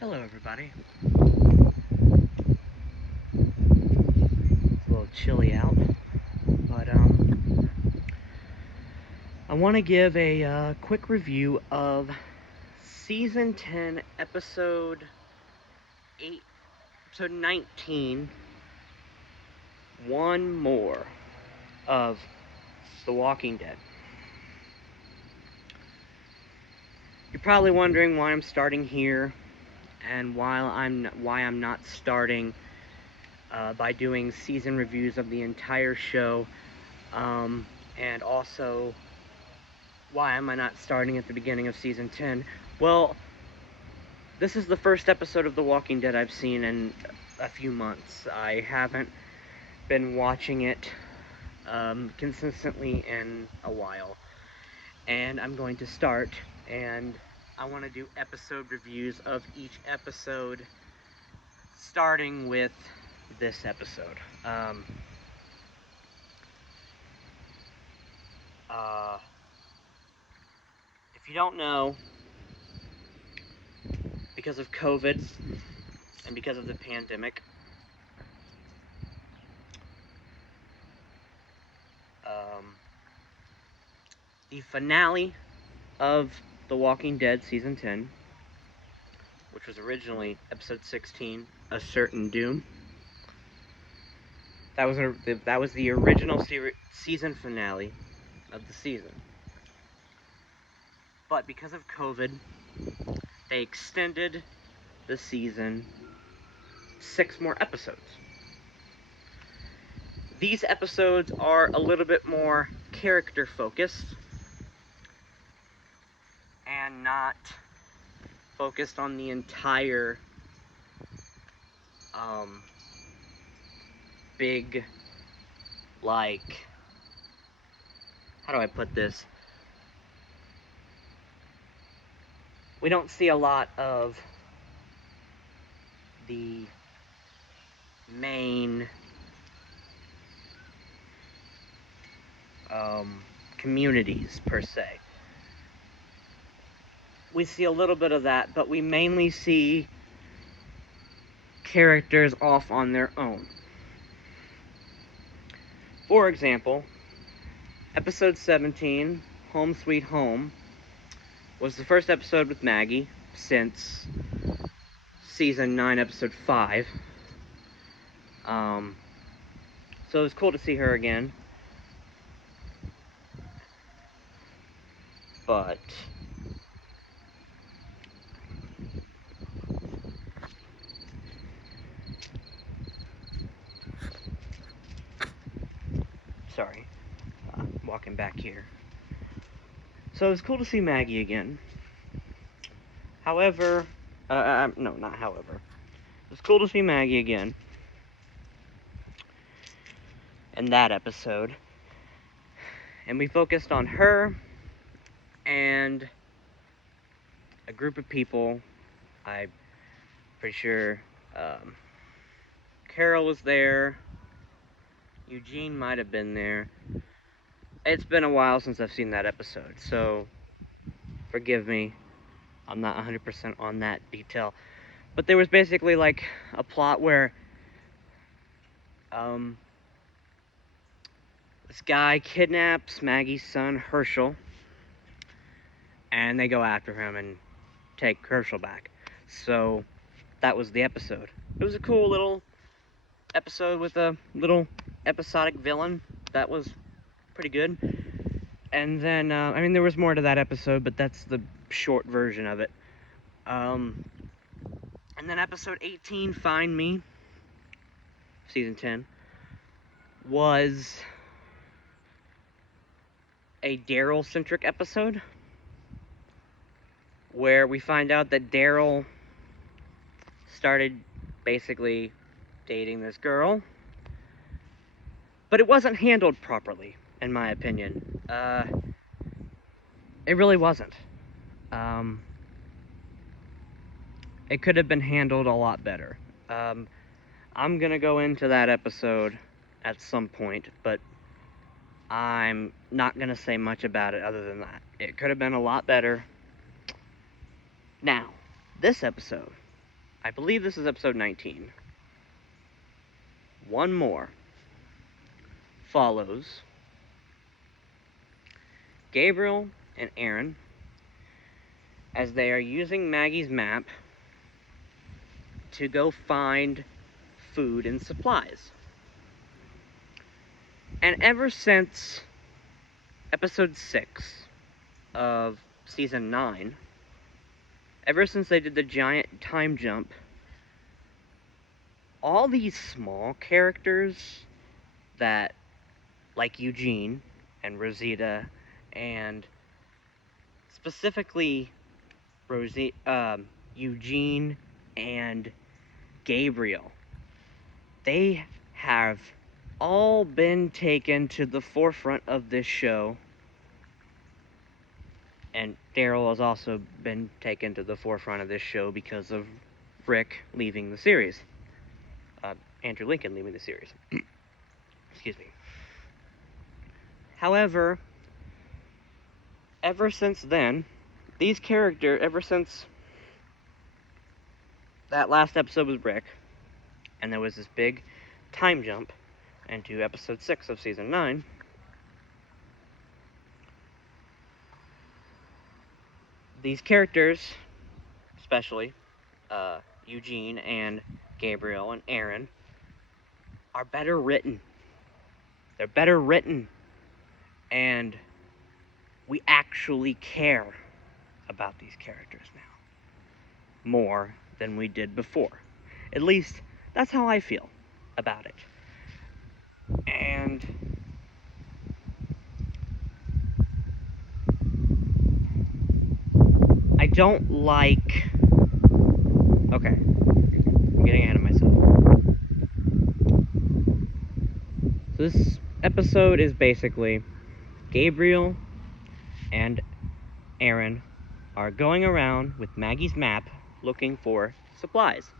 Hello everybody. It's a little chilly out, but I want to give a quick review of Season 10, Episode 8, Episode 19, One More of The Walking Dead. You're probably wondering why I'm starting here, and why I'm not starting by doing season reviews of the entire show, and also why am I not starting at the beginning of Season 10? Well, this is the first episode of The Walking Dead I've seen in a few months. I haven't been watching it consistently in a while. And I'm going to start, and I want to do episode reviews of each episode, starting with this episode. If you don't know, because of COVID and because of the pandemic, the finale of The Walking Dead Season 10, which was originally Episode 16, A Certain Doom. That was the original season finale of the season. But because of COVID, they extended the season 6 more episodes. These episodes are a little bit more character focused and not focused on the entire big, like, how do I put this? We don't see a lot of the main communities, per se. We see a little bit of that, but we mainly see characters off on their own. For example, Episode 17, Home Sweet Home, was the first episode with Maggie since Season 9, Episode 5. So it was cool to see her again. But sorry, walking back here. So it was cool to see Maggie again. However, no, not however. It was cool to see Maggie again in that episode. And we focused on her and a group of people. I'm pretty sure Carol was there. Eugene might have been there. It's been a while since I've seen that episode, so forgive me. I'm not 100% on that detail. But there was basically like a plot where this guy kidnaps Maggie's son, Herschel, and they go after him and take Herschel back. So that was the episode. It was a cool little episode with a little episodic villain. That was pretty good. And then, I mean, there was more to that episode, but that's the short version of it. And then episode 18, Find Me, Season 10, was a Daryl-centric episode where we find out that Daryl started basically dating this girl, but it wasn't handled properly, in my opinion. It really wasn't. It could have been handled a lot better. I'm gonna go into that episode at some point, but I'm not gonna say much about it other than that. It could have been a lot better. Now, this episode. I believe this is episode 19. One more follows Gabriel and Aaron as they are using Maggie's map to go find food and supplies. And ever since episode 6 of season 9, ever since they did the giant time jump, all these small characters that, like Eugene and Rosita, and specifically Eugene and Gabriel, they have all been taken to the forefront of this show. And Daryl has also been taken to the forefront of this show because of Rick leaving the series. Andrew Lincoln leaving the series. Excuse me. However, ever since then, ever since that last episode with Rick, and there was this big time jump into episode 6 of season 9, these characters, especially Eugene and Gabriel and Aaron, are better written. They're better written, and we actually care about these characters now more than we did before. At least that's how I feel about it. And I don't like... Okay, I'm getting ahead of myself. So this episode is basically Gabriel and Aaron are going around with Maggie's map looking for supplies.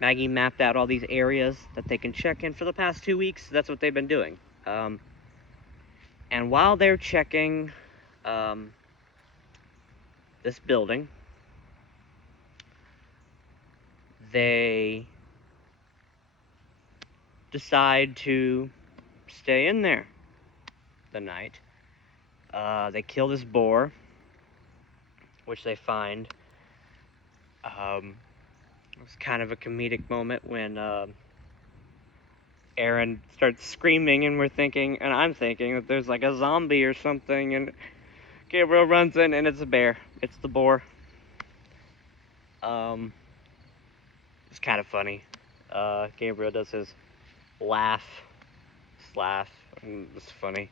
Maggie mapped out all these areas that they can check in for the past 2 weeks. That's what they've been doing. And while they're checking this building, they decide to stay in there the night. They kill this boar, which they find. It was kind of a comedic moment when Aaron starts screaming, and I'm thinking that there's like a zombie or something, and Gabriel runs in, and it's a bear. It's the boar. It's kind of funny. Gabriel does his laugh. It's funny.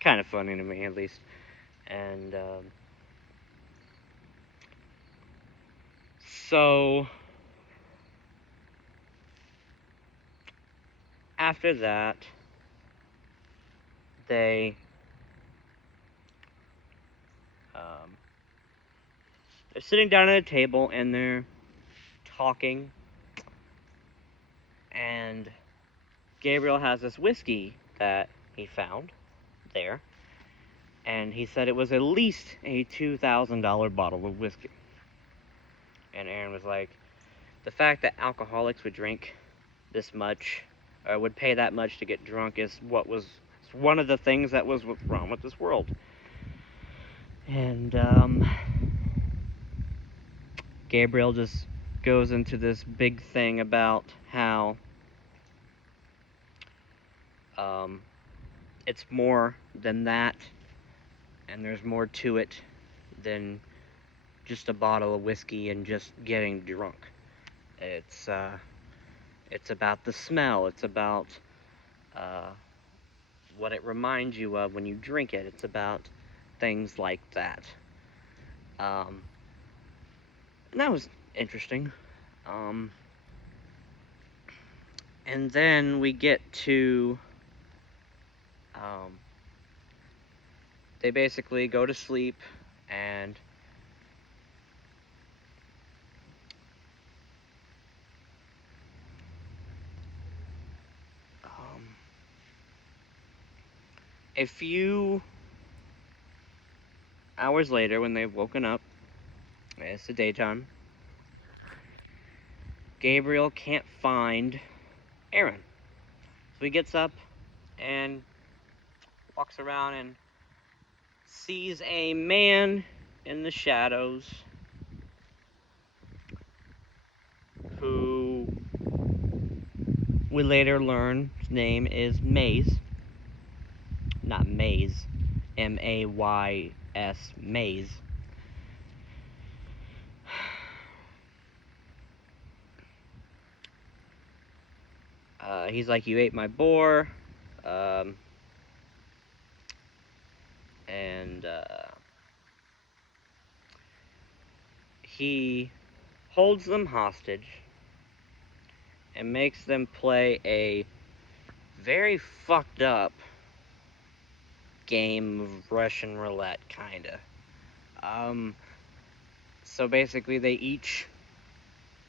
Kind of funny to me, at least. And so after that, they're sitting down at a table and they're talking, and Gabriel has this whiskey that he found there, and he said it was at least a $2,000 bottle of whiskey. And Aaron was like, the fact that alcoholics would drink this much, or would pay that much to get drunk, is one of the things that was wrong with this world. And Gabriel just goes into this big thing about how it's more than that, and there's more to it than just a bottle of whiskey and just getting drunk. It's about the smell. It's about what it reminds you of when you drink it. It's about things like that. And that was interesting. And then we get to they basically go to sleep, and a few hours later, when they've woken up, it's the daytime, Gabriel can't find Aaron. So he gets up and walks around and sees a man in the shadows who we later learn his name is Maze. Not Maze. M-A-Y-S. Maze. He's like, you ate my boar. And he holds them hostage and makes them play a very fucked up game of Russian roulette, kinda. So basically they each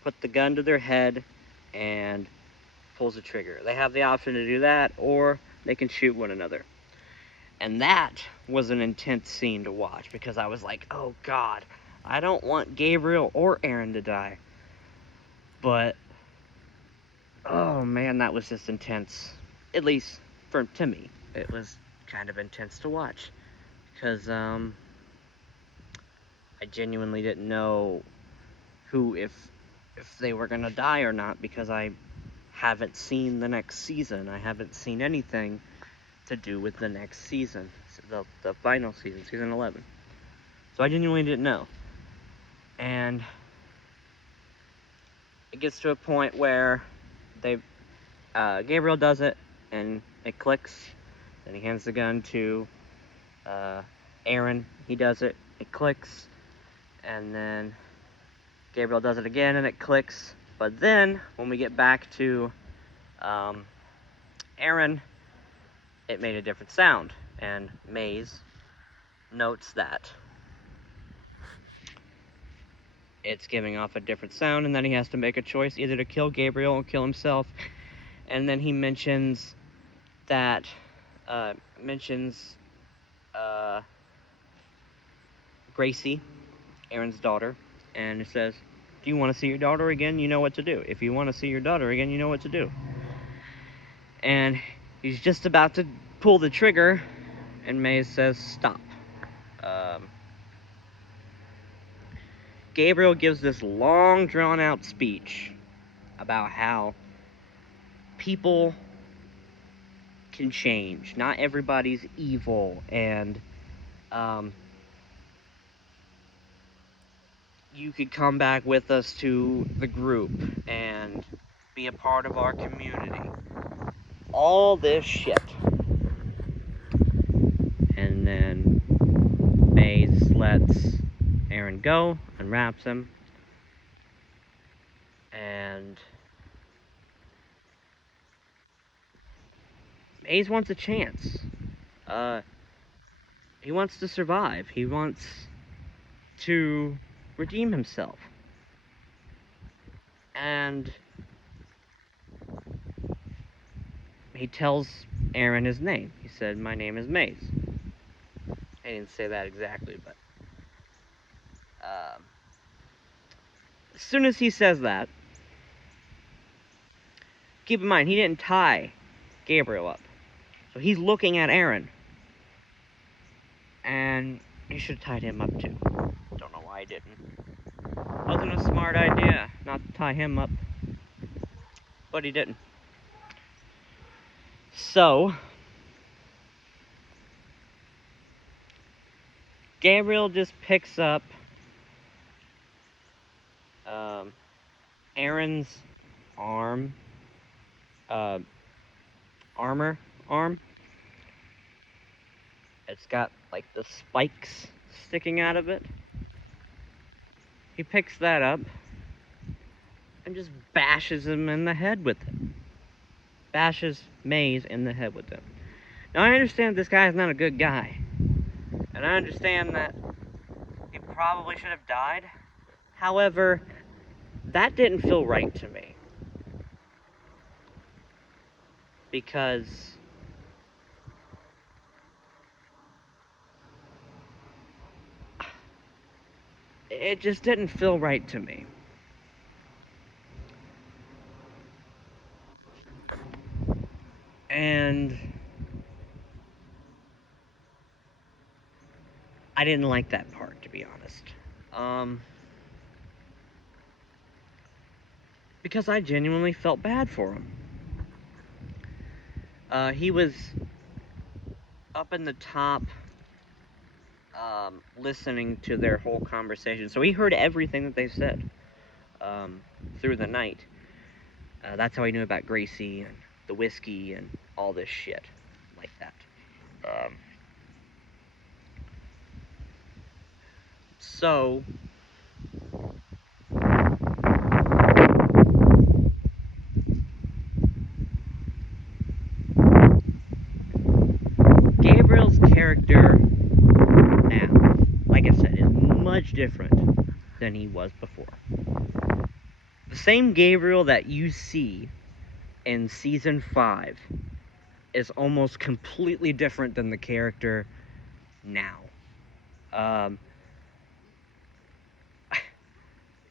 put the gun to their head and pulls the trigger. They have the option to do that, or they can shoot one another. And that was an intense scene to watch, because I was like, oh god, I don't want Gabriel or Aaron to die. But, oh man, that was just intense. At least, to me, it was kind of intense to watch. Because, I genuinely didn't know if they were gonna die or not, because I haven't seen the next season. I haven't seen anything to do with the next season, the final season, season 11. So I genuinely didn't know. And it gets to a point where Gabriel does it, and it clicks. Then he hands the gun to Aaron. He does it. It clicks. And then Gabriel does it again, and it clicks. But then, when we get back to Aaron, it made a different sound. And Maze notes that it's giving off a different sound, and then he has to make a choice, either to kill Gabriel or kill himself. And then he mentions that, Gracie, Aaron's daughter, and it says, do you want to see your daughter again? You know what to do. If you want to see your daughter again, you know what to do. And he's just about to pull the trigger, and Maze says, stop. Gabriel gives this long, drawn-out speech about how people can change. Not everybody's evil, and you could come back with us to the group and be a part of our community. All this shit. And then Maze lets Aaron go, unwraps him, and Maze wants a chance. He wants to survive. He wants to redeem himself. And he tells Aaron his name. He said, my name is Maze. I didn't say that exactly, but as soon as he says that, keep in mind, he didn't tie Gabriel up. So he's looking at Aaron. And he should have tied him up too. Don't know why he didn't. Wasn't a smart idea not to tie him up. But he didn't. So Gabriel just picks up Aaron's arm. Arm. It's got like the spikes sticking out of it. He picks that up and just bashes him in the head with it. Bashes Maze in the head with it. Now I understand this guy is not a good guy. And I understand that he probably should have died. However, that didn't feel right to me. Because it just didn't feel right to me. And I didn't like that part, to be honest. Because I genuinely felt bad for him. He was up in the top, listening to their whole conversation. So he heard everything that they said through the night. That's how he knew about Gracie and the whiskey and all this shit like that. So Gabriel's character now, like I said, is much different than he was before. The same Gabriel that you see in season 5 is almost completely different than the character now.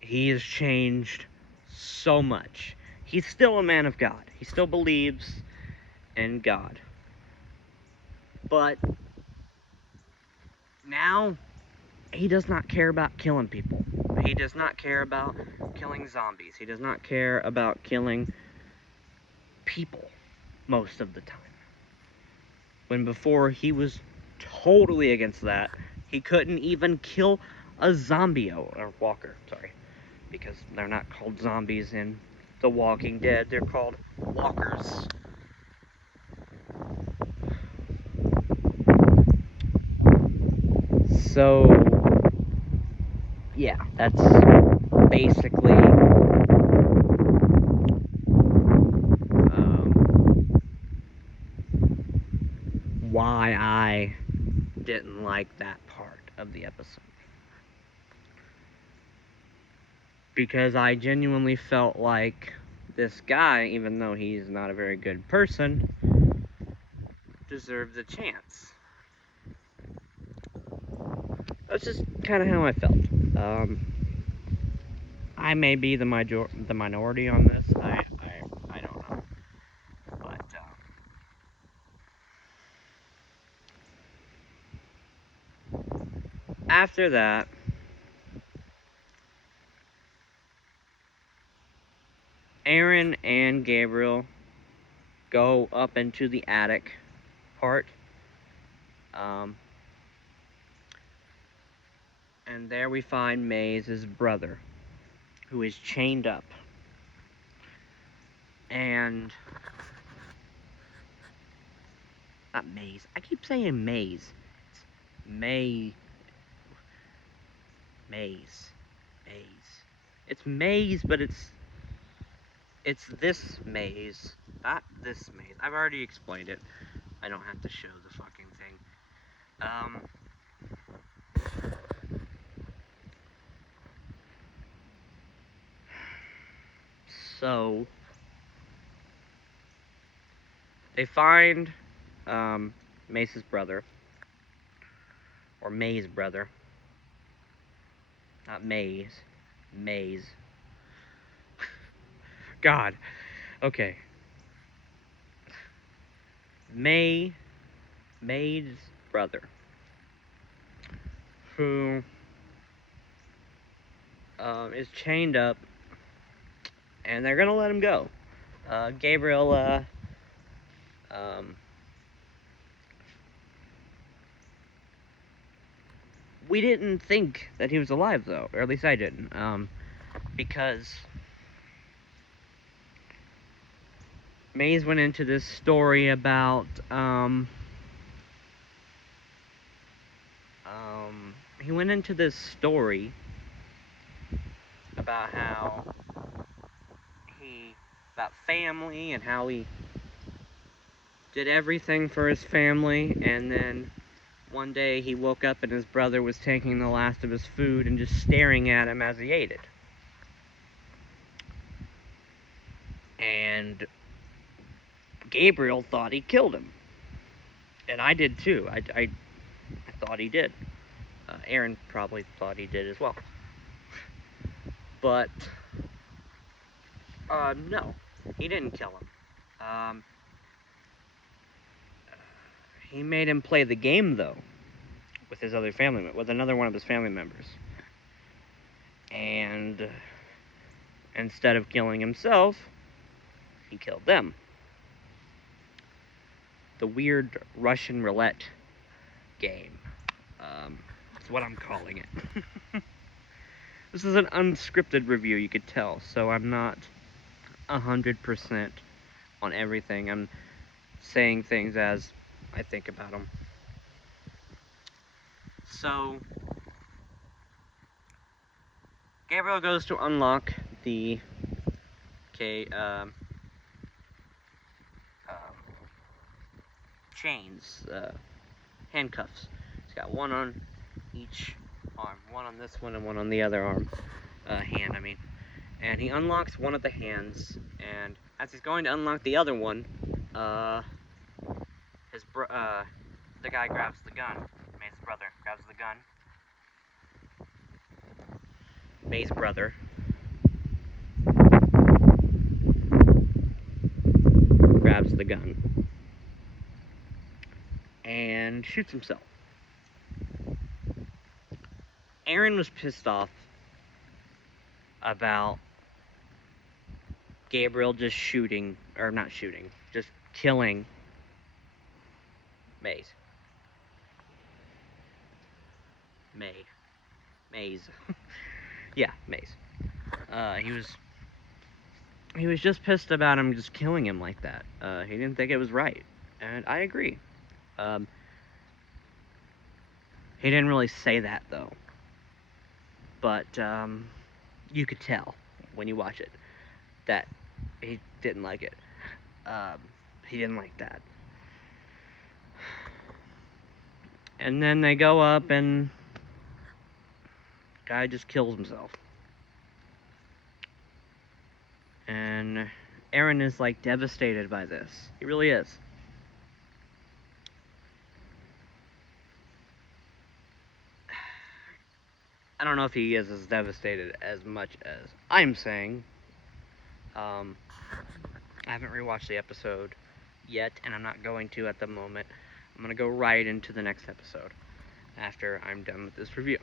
He has changed so much. He's still a man of God. He still believes in God. But now he does not care about killing people. He does not care about killing zombies. He does not care about killing people most of the time. When before he was totally against that. He couldn't even kill a zombie or walker, sorry, because they're not called zombies in The Walking Dead. They're called walkers. So yeah, that's basically why I didn't like that part of the episode. Because I genuinely felt like this guy, even though he's not a very good person, deserves a chance. That's just kind of how I felt. I may be the minority on this. I don't know. But after that, Aaron and Gabriel go up into the attic part. And there we find Maze's brother, who is chained up. And not Maze. I keep saying Maze. It's Maze. Maze. It's Maze, but it's this maze, not this maze. I've already explained it. I don't have to show the fucking thing. So they find Mace's brother, or May's brother. Not Maze. Maze. God. Okay. May's brother, who is chained up, and they're gonna let him go. Gabriel, we didn't think that he was alive, though, or at least I didn't, because Maze went into this story about, he went into this story about how about family and how he did everything for his family, and then one day he woke up and his brother was taking the last of his food and just staring at him as he ate it. And Gabriel thought he killed him. And I did too. I thought he did. Aaron probably thought he did as well. But, no, he didn't kill him. He made him play the game, though, with another one of his family members. And instead of killing himself, he killed them. The weird Russian roulette game. That's what I'm calling it. This is an unscripted review, you could tell, so I'm not 100% on everything. I'm saying things as I think about them. So, Gabriel goes to unlock the chains, handcuffs. He's got one on each arm, one on this one and one on the other hand, I mean. And he unlocks one of the hands, and as he's going to unlock the other one, the guy grabs the gun. May's brother grabs the gun. May's brother grabs the gun and shoots himself. Aaron was pissed off about Gabriel just killing Maze. Yeah, Maze. He was just pissed about him just killing him like that. He didn't think it was right, and I agree. He didn't really say that, though. But, you could tell when you watch it that he didn't like it. He didn't like that. And then they go up and guy just kills himself. And Aaron is like devastated by this. He really is. I don't know if he is as devastated as much as I'm saying. I haven't rewatched the episode yet, and I'm not going to at the moment. I'm going to go right into the next episode after I'm done with this review.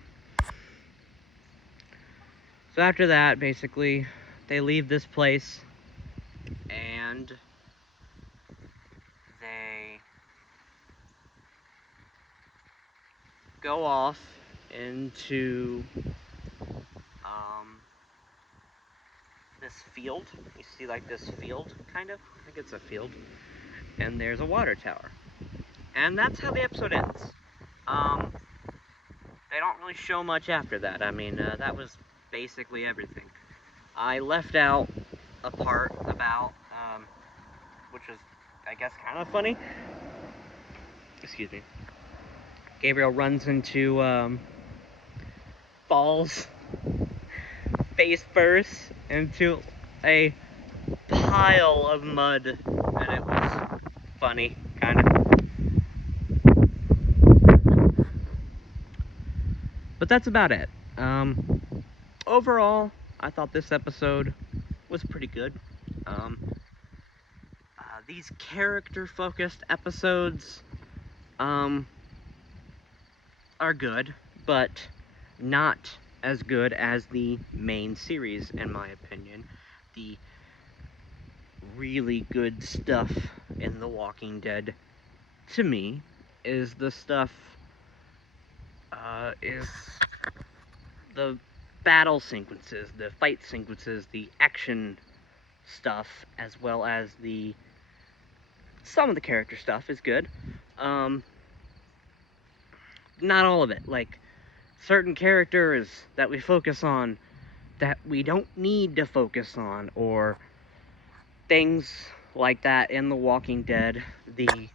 So after that, basically, they leave this place, and they go off into this field. You see like this field, kind of? I think it's a field. And there's a water tower. And that's how the episode ends. They don't really show much after that. I mean, that was basically everything. I left out a part about, which is, I guess, kind of funny. Excuse me. Gabriel runs into, falls face first into a pile of mud, and it was funny, kind of. But that's about it. Overall, I thought this episode was pretty good. These character-focused episodes, are good, but not as good as the main series, in my opinion. The really good stuff in The Walking Dead, to me, is the stuff, is the battle sequences, the fight sequences, the action stuff, as well as some of the character stuff is good. Not all of it. Like, certain characters that we focus on that we don't need to focus on, or things like that in The Walking Dead, the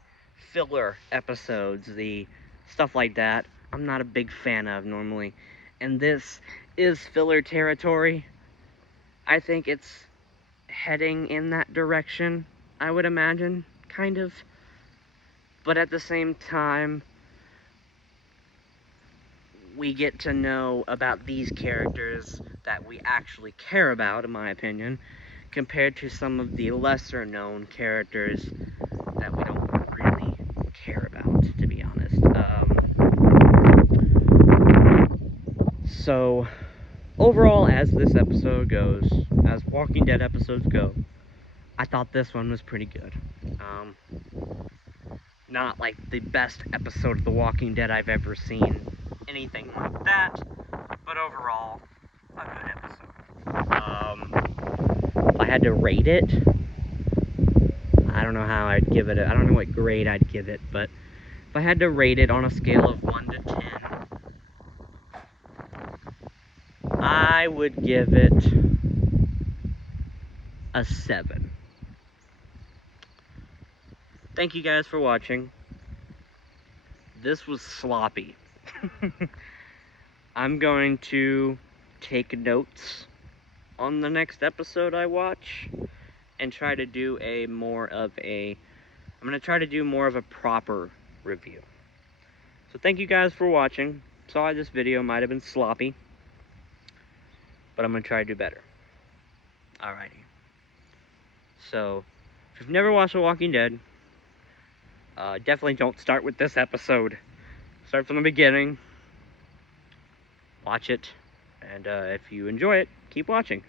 filler episodes, the stuff like that, I'm not a big fan of normally. And this is filler territory. I think it's heading in that direction, I would imagine, kind of. But at the same time, we get to know about these characters that we actually care about, in my opinion, compared to some of the lesser known characters that we don't really care about. So, overall, as this episode goes, as Walking Dead episodes go, I thought this one was pretty good. Not like the best episode of The Walking Dead I've ever seen, anything like that, but overall, a good episode. If I had to rate it, I don't know how I'd give it. I don't know what grade I'd give it, but if I had to rate it on a scale of 1 to 10, I would give it a 7. Thank you guys for watching. This was sloppy. I'm going to take notes on the next episode I watch and try to do I'm going to try to do more of a proper review. So thank you guys for watching. Sorry this video might have been sloppy, but I'm going to try to do better. Alrighty. So, if you've never watched The Walking Dead, definitely don't start with this episode. Start from the beginning. Watch it. And if you enjoy it, keep watching.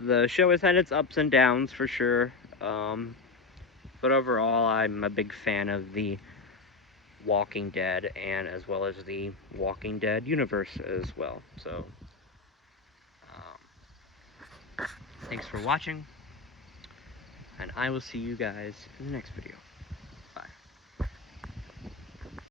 The show has had its ups and downs for sure. But overall, I'm a big fan of the Walking Dead, and as well as the Walking Dead universe as well. So, thanks for watching, and I will see you guys in the next video.